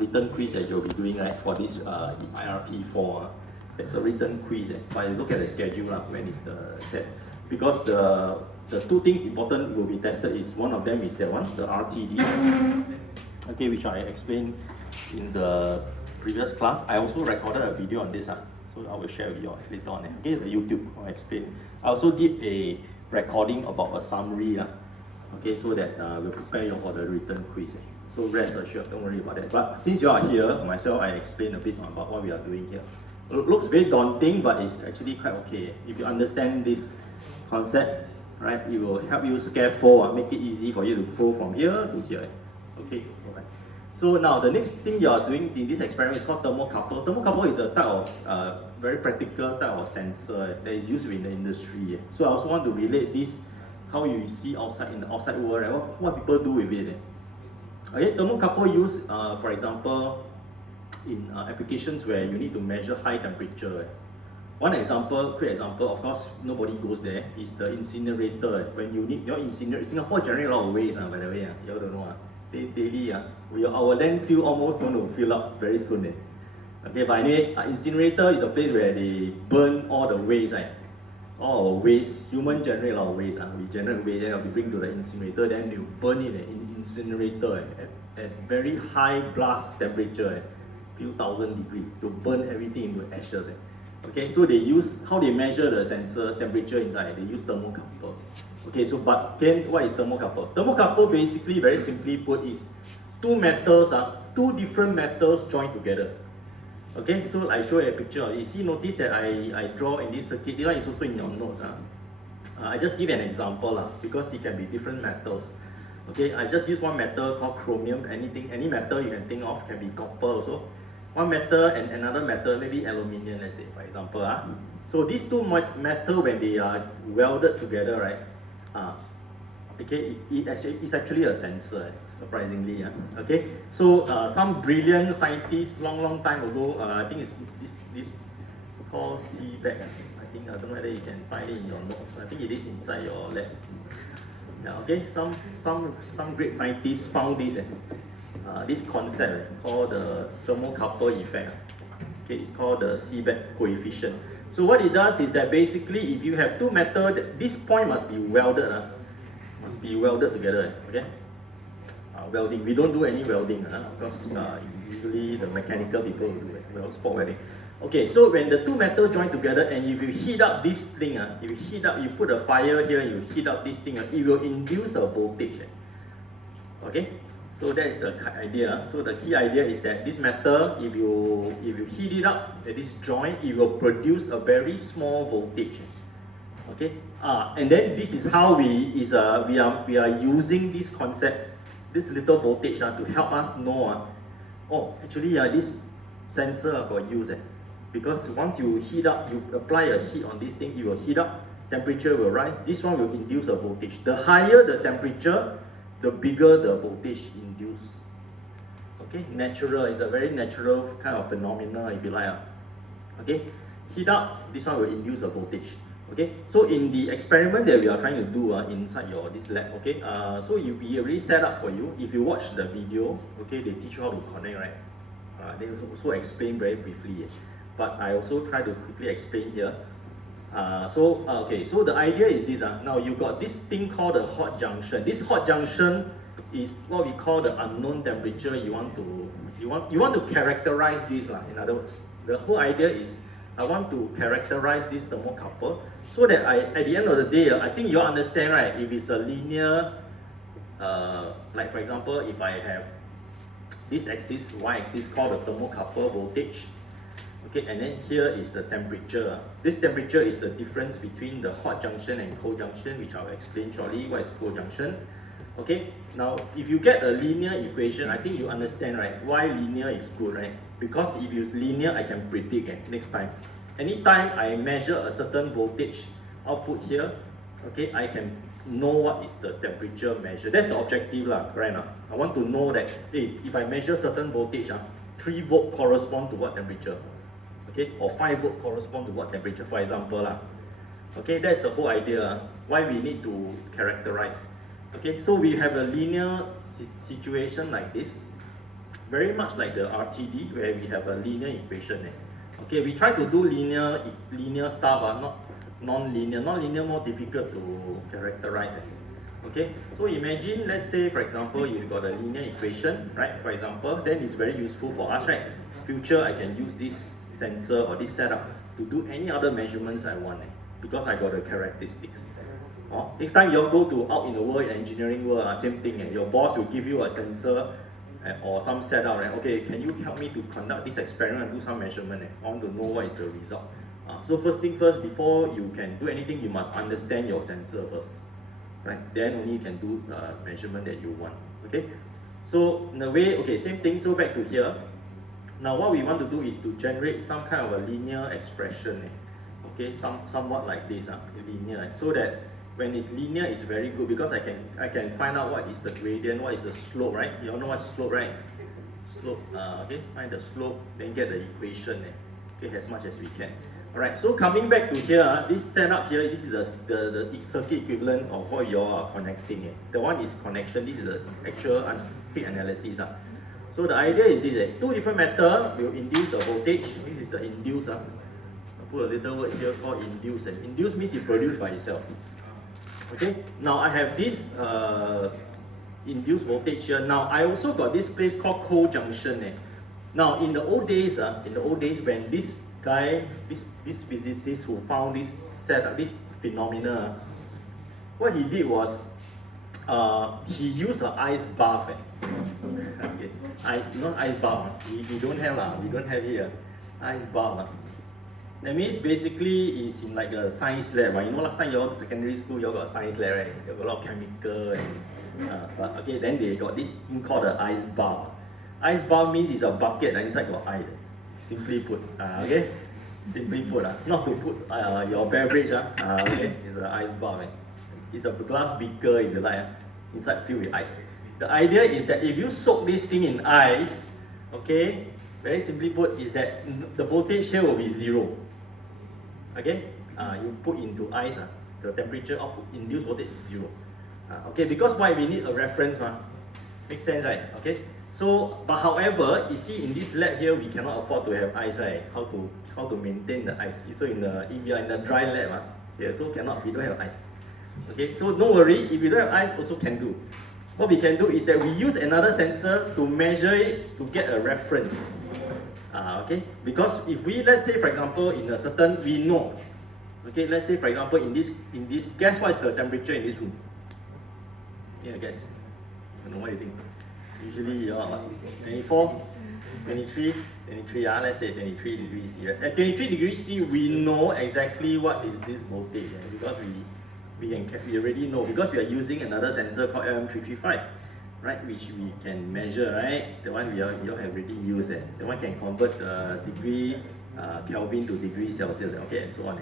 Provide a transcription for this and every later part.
written quiz that you'll be doing, right, for this IRP4. That's a written quiz. But you look at the schedule when is the test. Because the two things important will be tested is, one of them is that one, the RTD, okay, which I explained in the previous class. I also recorded a video on this, so I will share with you later on. Okay, the YouTube, I'll explain. I also did a recording about a summary, okay, so that we'll prepare you for the written quiz. So rest assured, don't worry about that. But since you are here, myself, I explain a bit about what we are doing here. It looks very daunting, but it's actually quite okay. If you understand this concept, right, it will help you scaffold, make it easy for you to flow from here to here. Okay, alright. So now the next thing you are doing in this experiment is called thermocouple. Thermocouple is a type of very practical type of sensor that is used in the industry. So I also want to relate this, how you see outside in the outside world, right? What people do with it. Okay, thermocouple use, for example, in applications where you need to measure high temperature. One example, quick example, of course, nobody goes there, is the incinerator. When you need your incinerator, Singapore generate a lot of waste, by the way, you all don't know. Daily, our landfill almost going to fill up very soon. Okay, but anyway, incinerator is a place where they burn all the waste, right? All our waste, human generate a lot of waste. We generate waste, then we bring to the incinerator, then you burn it in incinerator at very high blast temperature, few thousand degrees, to burn everything into ashes. Okay, so they use, how they measure the sensor temperature inside, they use thermocouple. Okay, so but then what is thermocouple? Thermocouple basically, very simply put, is two metals, two different metals joined together. Okay, so I show you a picture. You see, notice that I draw in this circuit. This one is also in your notes. I just give an example because it can be different metals. Okay, I just use one metal called chromium. Any metal you can think of, can be copper also. One metal and another metal, maybe aluminium, let's say, for example. So these two metal, when they are welded together, right? Okay, it's actually a sensor, surprisingly. Okay, so some brilliant scientists long time ago, I think it's this called CBAC. I don't know whether you can find it in your notes. I think it is inside your lab. Yeah, okay, some great scientists found this. This concept called the thermocouple effect. Okay, it's called the CBAC coefficient. So what it does is that basically, if you have two metals, this point must be welded. Must be welded together. Okay. Welding. We don't do any welding because usually the mechanical people do it. Well, spot welding. Okay. So when the two metals join together, and if you heat up this thing, if you heat up, you put a fire here, you heat up this thing, it will induce a voltage. Okay. So that is the idea. So the key idea is that this metal, if you heat it up at this joint, it will produce a very small voltage. Okay. And then this is how we are using this concept, this little voltage to help us know. Oh, actually, this sensor got use. Because once you heat up, you apply a heat on this thing, it will heat up. Temperature will rise. This one will induce a voltage. The higher the temperature, the bigger the voltage induced. Okay, natural, it's a very natural kind of phenomena, if you like. Okay, heat up, this one will induce a voltage. Okay, so in the experiment that we are trying to do inside this lab, okay, so we already set up for you. If you watch the video, okay, they teach you how to connect, right? They also explain very briefly, but I also try to quickly explain here. Okay, so the idea is this. Now you got this thing called the hot junction. This hot junction is what we call the unknown temperature. You want to characterize this. In other words, the whole idea is I want to characterize this thermocouple so that at the end of the day, I think you understand, right? If it's a linear, like for example, if I have this axis, y-axis called the thermocouple voltage. Okay, and then here is the temperature. This temperature is the difference between the hot junction and cold junction, which I'll explain shortly. What is cold junction? Okay, now if you get a linear equation, I think you understand, right? Why linear is good, right? Because if it's linear, I can predict next time. Anytime I measure a certain voltage output here, okay, I can know what is the temperature measure. That's the objective, correct? I want to know that, hey, if I measure certain voltage, 3 volt correspond to what temperature? Okay, or 5 volt correspond to what temperature, for example. Okay, that's the whole idea, why we need to characterize. Okay, so we have a linear situation like this. very much like the RTD where we have a linear equation. Okay, we try to do linear stuff, not non-linear. Non-linear more difficult to characterize. Okay, so imagine, let's say for example, you've got a linear equation, right? For example, then it's very useful for us, right? Future, I can use this sensor or this setup to do any other measurements I want, because I got the characteristics. Next time you all go to out in the world, engineering world, same thing. Your boss will give you a sensor or some setup, right? Okay, can you help me to conduct this experiment and do some measurement? I want to know what is the result. So first thing first, before you can do anything, you must understand your sensor first, right? Then only you can do measurement that you want. Okay, so in a way, okay, same thing. So back to here. Now what we want to do is to generate some kind of a linear expression. Okay, somewhat like this, linear, so that when it's linear, it's very good because I can find out what is the gradient, what is the slope, right? You all know what's slope, right? Slope. Okay, find the slope, then get the equation. Okay, as much as we can. Alright, so coming back to here, this setup here, this is the circuit equivalent of what you all are connecting. The one is connection, this is the actual heat analysis. So the idea is this, two different methods will induce a voltage. This is the induce. I'll put a little word here called induce. Induce means it produces by itself. Okay, now I have this induced voltage here. Now I also got this place called co-junction. Now in the old days, when this guy, this physicist who found this setup, this phenomena, what he did was he used an ice bath. Okay, ice, not ice bath. We don't have here ice bath. That means basically it's in like a science lab. You know, last time you all secondary school, you all got a science lab, right? You got a lot of chemical but okay, then they got this thing called the ice bath. Ice bath means it's a bucket inside your ice. Simply put, okay? Simply put, not to put your beverage, okay? It's an ice bath. It's a glass beaker, if you like, inside filled with ice. The idea is that if you soak this thing in ice, okay, very simply put, is that the voltage here will be zero. Okay, you put into ice, the temperature output induced voltage is zero. Okay, because why we need a reference, makes sense, right? Okay. So, but however, you see in this lab here, we cannot afford to have ice, right? How to maintain the ice? So if we are in the dry lab, yeah, so we don't have ice. Okay, so don't worry, if we don't have ice, also can do. What we can do is that we use another sensor to measure it to get a reference. Okay, because if we, let's say for example, in a certain, we know. Okay, let's say for example, in this, guess what is the temperature in this room? Yeah, guess. I don't know what you think. Usually 24, 23, let's say 23 degrees C. At 23 degrees C, we know exactly what is this voltage, because we already know, because we are using another sensor called LM335, right, which we can measure, right? The one we all have already used. The one can convert the degree Kelvin to degree Celsius, okay, and so on.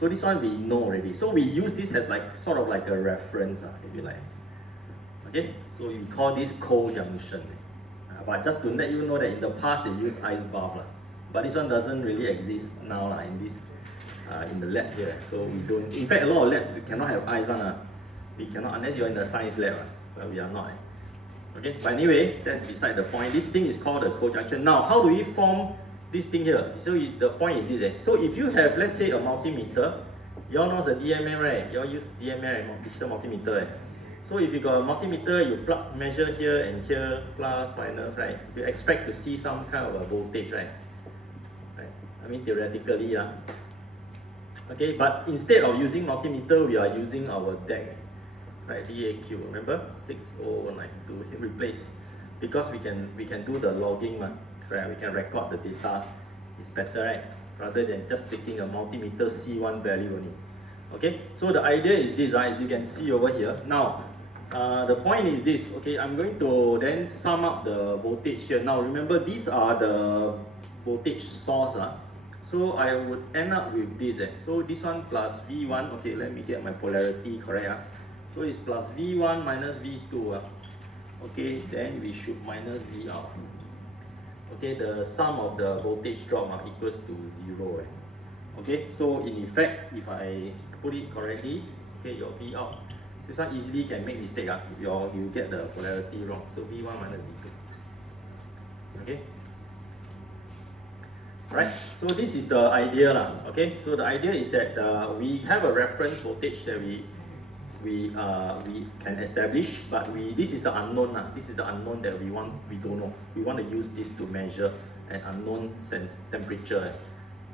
So this one we know already. So we use this as like sort of like a reference, if you like. Okay, so we call this co-junction. But just to let you know that in the past they used ice bath, but this one doesn't really exist now in this in the lab here. So we don't. In fact, a lot of labs cannot have ice one. We cannot unless you're in the science lab, but we are not. Okay, but anyway, that's beside the point. This thing is called the co-junction. Now, how do we form this thing here? So the point is this. So if you have, let's say, a multimeter, you all know the DMM, right? You all use DMM, digital multimeter. So if you got a multimeter, you measure here and here, plus, minus, right? You expect to see some kind of a voltage, right? I mean, theoretically, okay, but instead of using multimeter, we are using our DAQ, right? DAQ, remember? 60192, replace. Because we can do the logging, right? We can record the data. It's better, right? Rather than just taking a multimeter C1 value only. Okay, so the idea is this, as you can see over here. Now, the point is this, okay, I'm going to then sum up the voltage here. Now remember, these are the voltage source. So I would end up with this. So this one plus V1, okay, let me get my polarity correct. So it's plus V1 minus V2. Okay, then we should minus V out. Okay, the sum of the voltage drop equals to 0. Okay, so in effect, if I put it correctly, okay, your V out, this one easily can make mistake. You get the polarity wrong. So V1 minus V2. Okay. Right. So this is the idea lah. Okay. So the idea is that we have a reference voltage that we can establish, but this is the unknown lah. This is the unknown that we don't know. We want to use this to measure an unknown temperature,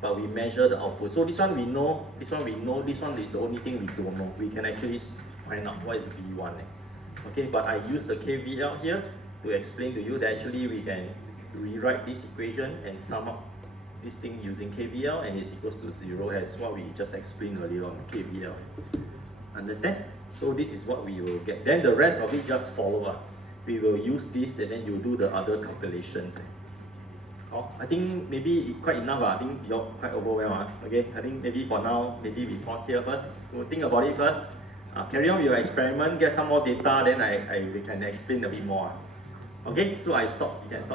but we measure the output. So this one we know, this one we know, this one is the only thing we don't know. We can actually find out what is V1. Okay, but I use the KVL here to explain to you that actually we can rewrite this equation and sum up this thing using KVL, and it's equals to 0 as what we just explained earlier on KVL. Understand? So this is what we will get. Then the rest of it just follow. We will use this and then you do the other calculations. Oh, I think maybe quite enough. I think you're quite overwhelmed. Okay, I think maybe for now, maybe we pause here first. So think about it first. Carry on with your experiment, get some more data, then we can explain a bit more. Okay, so I stop. You can stop.